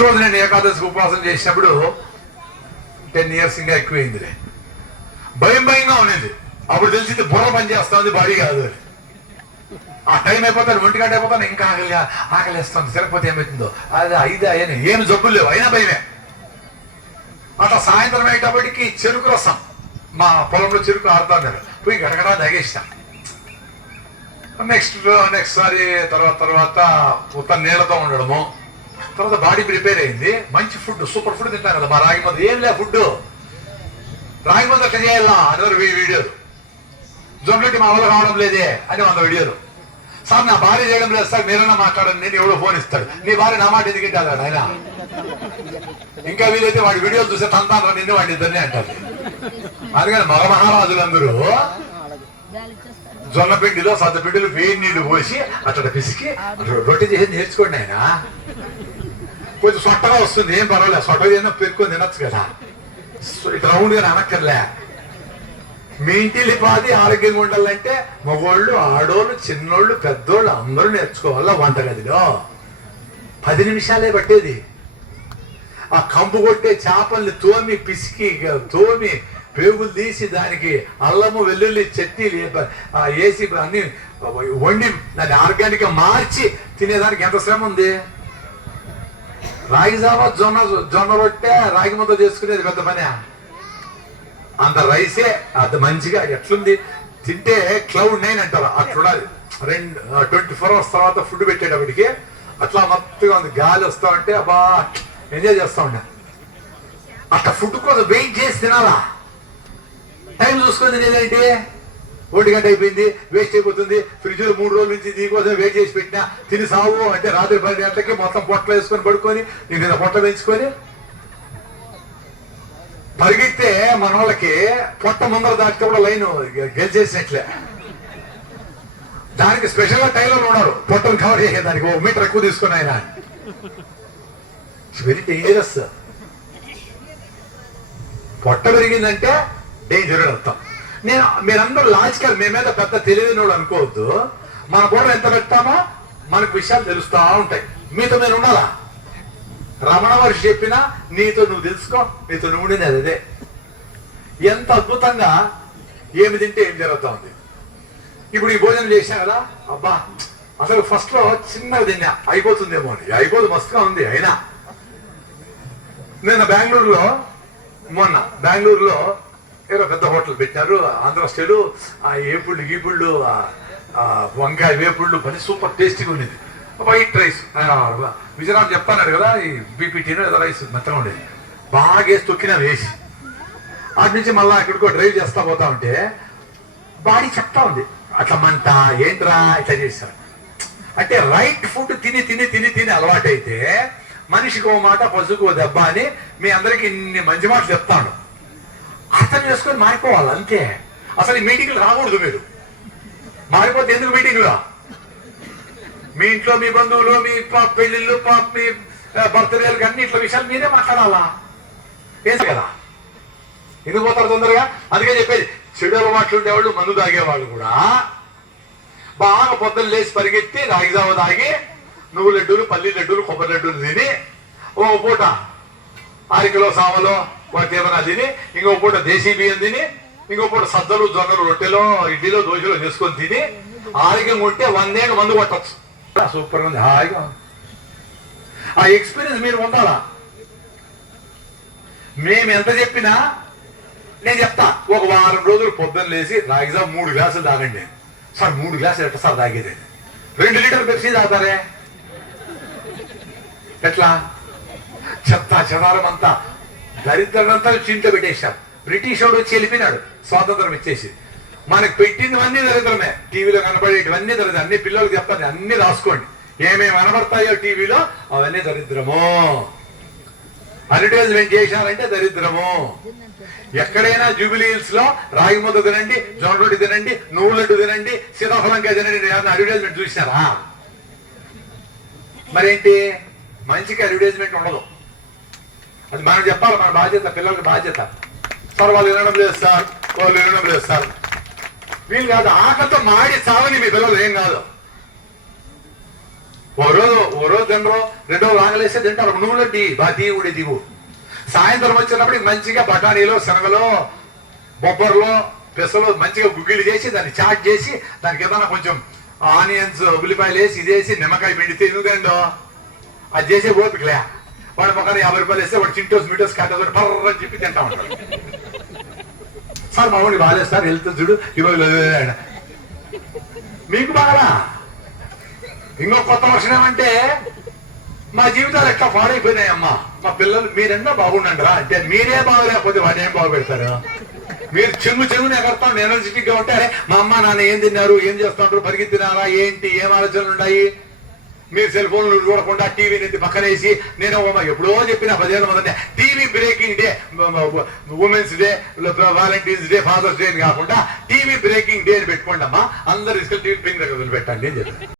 రోజు నేను ఏకాదశి ఉపవాసం చేసినప్పుడు 10 years ఇంకా ఎక్కువైందిలే. భయంగా ఉండేది. అప్పుడు తెలిసింది బుర్ర పని చేస్తుంది, బాడీ కాదు. ఆ టైం అయిపోతాను, 1 గంట అయిపోతాను, ఇంకా ఆకలిస్తుంది. తిరగపోతే ఏమవుతుందో అది 5 అయ్యాను. ఏమి జబ్బులు లేవు, అయినా భయమే. అట్లా సాయంత్రం అయ్యేటప్పటికి చెరుకు రసం, మా పొలంలో చెరుకు ఆడుతున్నారు, పోయి గడగడా తాగేసాం. నెక్స్ట్ సారి తర్వాత ఉత్త నీళ్ళతో ఉండడము. తర్వాత బాడీ ప్రిపేర్ అయింది. మంచి ఫుడ్, సూపర్ ఫుడ్ తింటాను కదా. మా రాగి మందు ఏం లే ఫుడ్, రాగి మందు అట్లా చేయాలా అని వీడియోలు. జొన్నటి మా వల్ల కావడం లేదే అని 100 వీడియోలు. సార్ నా భార్య చేయడం లేదు సార్, మీరన్నా మాట్లాడండి. నేను ఎవడో ఫోన్ ఇస్తాడు, నీ భార్య నా మాట ఎందుకు ఇంటాడు ఆయన. ఇంకా వీలైతే వాడి వీడియోలు చూస్తే తంతాను నిన్ను వాడిని ఇద్దరిని అంటారు. అందుకని మగ మహారాజులందరూ జొన్న పిండిలో సద్దపిండిలో వేడి నీళ్లు పోసి అట్లా పిసికి రొట్టె చేసి నేర్చుకోండి. ఆయన కొంచెం సొట్టగా వస్తుంది, ఏం పర్వాలేదు. సొట్ట చేసినా పెరుక్కొని తినచ్చు కదా, ఇట్లా రౌండ్ గా అనక్కర్లే. మీ ఇంటిలి పాది ఆరోగ్యంగా ఉండాలంటే మగోళ్ళు, ఆడోళ్ళు, చిన్నోళ్ళు, పెద్దోళ్ళు అందరూ నేర్చుకోవాలా. వంటగదిలో 10 నిమిషాలే పట్టేది. ఆ కంపు కొట్టే చేపల్ని తోమి పిసికి తోమి పేగులు తీసి దానికి అల్లము వెల్లుల్లి చట్నీలు వేసి అన్ని వండి దాన్ని ఆర్గానిక్ గా మార్చి తినేదానికి ఎంత శ్రమ ఉంది. రాగి జావా జొన్న రొట్టె రాగి ముద్ద చేసుకునేది పెద్ద పని. అంత రైసే అది మంచిగా ఎట్లుంది తింటే Cloud9 అంటారు అట్లుండాలి. 24 hours తర్వాత ఫుడ్ పెట్టేటప్పటికి అట్లా మొత్తగా ఉంది. గాలి వస్తా ఉంటే అబ్బా ఎంజాయ్ చేస్తా ఉన్నా. అట్లా ఫుడ్ కోసం వెయిట్ చేసి తినాలా. టైం చూసుకొని తినేదంటే 1 గంట అయిపోయింది, వేస్ట్ అయిపోతుంది. ఫ్రిడ్జ్ లో 3 రోజుల నుంచి దీనికోసం వెయిట్ చేసి పెట్టినా తిని సావు అంటే రాత్రి 10 గంటలకి మొత్తం పొట్టలు వేసుకొని పడుకొని నేను పొట్ట పెంచుకొని పరిగెత్తే మన వాళ్ళకి పొట్ట ముందర దాటితే కూడా లైన్ గెలిచేసినట్లే. దానికి స్పెషల్ గా టైలర్లు ఉన్నారు పొట్టను కవర్ చేసేదానికి, 1 మీటర్ ఎక్కువ తీసుకుని ఆయన. Very dangerous. పొట్ట పెరిగిందంటే డేంజర్ అర్థం. మీరందరూ లాజికల్, మీ మీద పెద్ద తెలియనివాడు అనుకోవద్దు. మన కూడా ఎంత పెట్టామో మనకు విషయాలు తెలుస్తూ ఉంటాయి. మీతో మీరు ఉండాలా. రమణ మహర్షి చెప్పినా నీతో నువ్వు తెలుసుకో, నీతో నువ్వు ఉండేది అదే. ఎంత అద్భుతంగా ఏమి తింటే ఏం జరుగుతూ ఉంది. ఇప్పుడు ఈ భోజనం చేసినా కదా, అబ్బా అసలు ఫస్ట్ లో చిన్నగా తిన్నా అయిపోతుందేమో అని. అయిపోదు, మస్తుగా ఉంది. అయినా నేను బెంగళూరులో ఏదో పెద్ద హోటల్ పెట్టినారు. ఆంధ్ర స్టైలు ఏపుళ్ళు గీపుళ్ళు వంకాయ వేపుళ్ళు పని సూపర్ టేస్టీగా ఉండేది. వైట్ రైస్ విజయరామ్ చెప్తాన్నాడు కదా, ఈ బీపీటీనో ఏదో రైస్ మెత్తగా ఉండేది. బాగా వేసి తొక్కినా వేసి అటు నుంచి మళ్ళీ ఎక్కడికో డ్రైవ్ చేస్తా పోతా ఉంటే బాడీ చెప్తా ఉంది అట్లా మంట ఏంట్రా ఇట్లా చేశారు. అంటే రైట్ ఫుడ్ తిని తిని తిని తిని అలవాటైతే మనిషికి ఓ మాట పశువుకు ఓ దెబ్బ అని మీ అందరికి ఇన్ని మంచి మాటలు చెప్తాను. అర్థం చేసుకొని మారిపోవాలి అంతే. అసలు ఈ మీటింగ్లు రాకూడదు. మీరు మారిపోతే ఎందుకు మీటింగ్లో? మీ ఇంట్లో మీ బంధువులు, మీ పెళ్లిళ్ళు, మీ బర్త్డేలకు అన్ని ఇట్లా విషయాలు మీరే మాట్లాడాలా. ఏం కదా ఎందుకు పోతారు తొందరగా? అందుకే చెప్పేది, చెడు అలవాట్లు ఉండేవాళ్ళు, మందు తాగేవాళ్ళు కూడా బాగా పొద్దున్న లేచి పరిగెత్తి రాగిజావ తాగి నువ్వు లడ్డూలు, పల్లి లడ్డూలు, కొబ్బరి లడ్డూలు తిని ఓ పూట 6 కిలో సామలో వాటి ఏమైనా తిని, ఇంకో పూట దేశీ బియ్యం తిని, ఇంకో పూట సద్దలు జొన్నలు రొట్టెలో ఇడ్లీలో దోశలో చేసుకొని తిని ఆరోగ్యంగా ఉంటే 100 ఏళ్ళు మందు కొట్టచ్చు. సూపర్గా ఉంది, హాయిగా ఉంది. ఆ ఎక్స్పీరియన్స్ మీరు పొందాలా. మేము ఎంత చెప్పినా నేను చెప్తా, ఒక వారం రోజులు పొద్దున్న లేచి రాగిజా 3 గ్లాసులు తాగండి. సార్ 3 గ్లాసులు ఎట్లా సార్ తాగేది? 2 లీటర్ పెప్సీ తాగుతారే ఎట్లా? చెత్త చెదారం అంతా దరిద్రంతా చింట పెట్టేశారు. బ్రిటిష్ వాడు వచ్చి వెళ్ళిపోయినాడు స్వాతంత్రం ఇచ్చేసి. మనకు పెట్టినవన్నీ దరిద్రమే. టీవీలో కనపడేటివన్నీ దరిద్రం. అన్ని పిల్లలకు చెప్తాను, అన్ని రాసుకోండి. ఏమేమి కనబడతాయో టీవీలో అవన్నీ దరిద్రము. అడ్వర్టైజ్మెంట్ చేశారంటే దరిద్రము. ఎక్కడైనా జూబిలీ హిల్స్ లో రాగి ముద్ద తినండి, జొన్న రొట్టె తినండి, నువ్వు లడ్డు తినండి, సీతాఫలంకాయ తినండి అడ్వర్టైజ్మెంట్ చూసినారా? మరేంటి మంచికి అడ్వర్టైజ్మెంట్ ఉండదు. అది మనం చెప్పాలి, మన బాధ్యత, పిల్లలకి బాధ్యత. సార్ వాళ్ళు వినడం లేదు సార్, వాళ్ళు వినడం లేదు సార్. వీళ్ళు కాదు, ఆకలితో మాడి చావని మీ పిల్లలు ఏం కాదు. ఓ రోజు తినరు, రెండో ఆగలేస్తే తింటారు. నువ్వులో టీ బాగా దిగు దిగు. సాయంత్రం వచ్చినప్పటికి మంచిగా బఠానీలో, శనగలో, బొబ్బర్లో, పెసలు మంచిగా గుగ్గిలు చేసి దాన్ని చాట్ చేసి దానికి ఏదైనా కొంచెం ఆనియన్స్, ఉల్లిపాయలు వేసి ఇదేసి నిమ్మకాయ పిండితే ఎందుకండో అది చేసే ఓపికలే. వాడు మొక్కని 50 రూపాయలు వేస్తే వాడు చింటోస్ మీటోస్ కట్టేసి పర్రని చెప్పి తింటా ఉంటాడు. సార్ మా వాడిని బాగాలేదు సార్, హెల్త్ చూడు ఈరోజు మీకు బాగా. ఇంకో కొత్త వర్షం ఏమంటే మా జీవితాలు ఎట్లా పాడైపోయినాయమ్మా, మా పిల్లలు మీరెన్నో బాగుండండి రా అంటే మీరే బాగలేకపోతే వాడు ఏం బాగుపెడతారు. మీరు చెంగుని ఎగరతాం ఎనర్జెటిక్ గా ఉంటే మా అమ్మ నాన్న ఏం తిన్నారు, ఏం చేస్తుంటారు, పరిగెత్తినారా ఏంటి, ఏం ఆలోచనలు ఉన్నాయి. మీరు సెల్ ఫోన్లు చూడకుండా టీవీని ఎత్తి పక్కనేసి నేను ఎప్పుడో చెప్పిన 10 ఏళ్ళ మొదటి TV breaking day, women's day, volunteers day, father's day అని కాకుండా టీవీ బ్రేకింగ్ డే అని పెట్టుకోండి అమ్మా, అందరు తీసుకెళ్ళి టీవీ పింగ్ వదిలిపెట్టండి అని చెప్పి.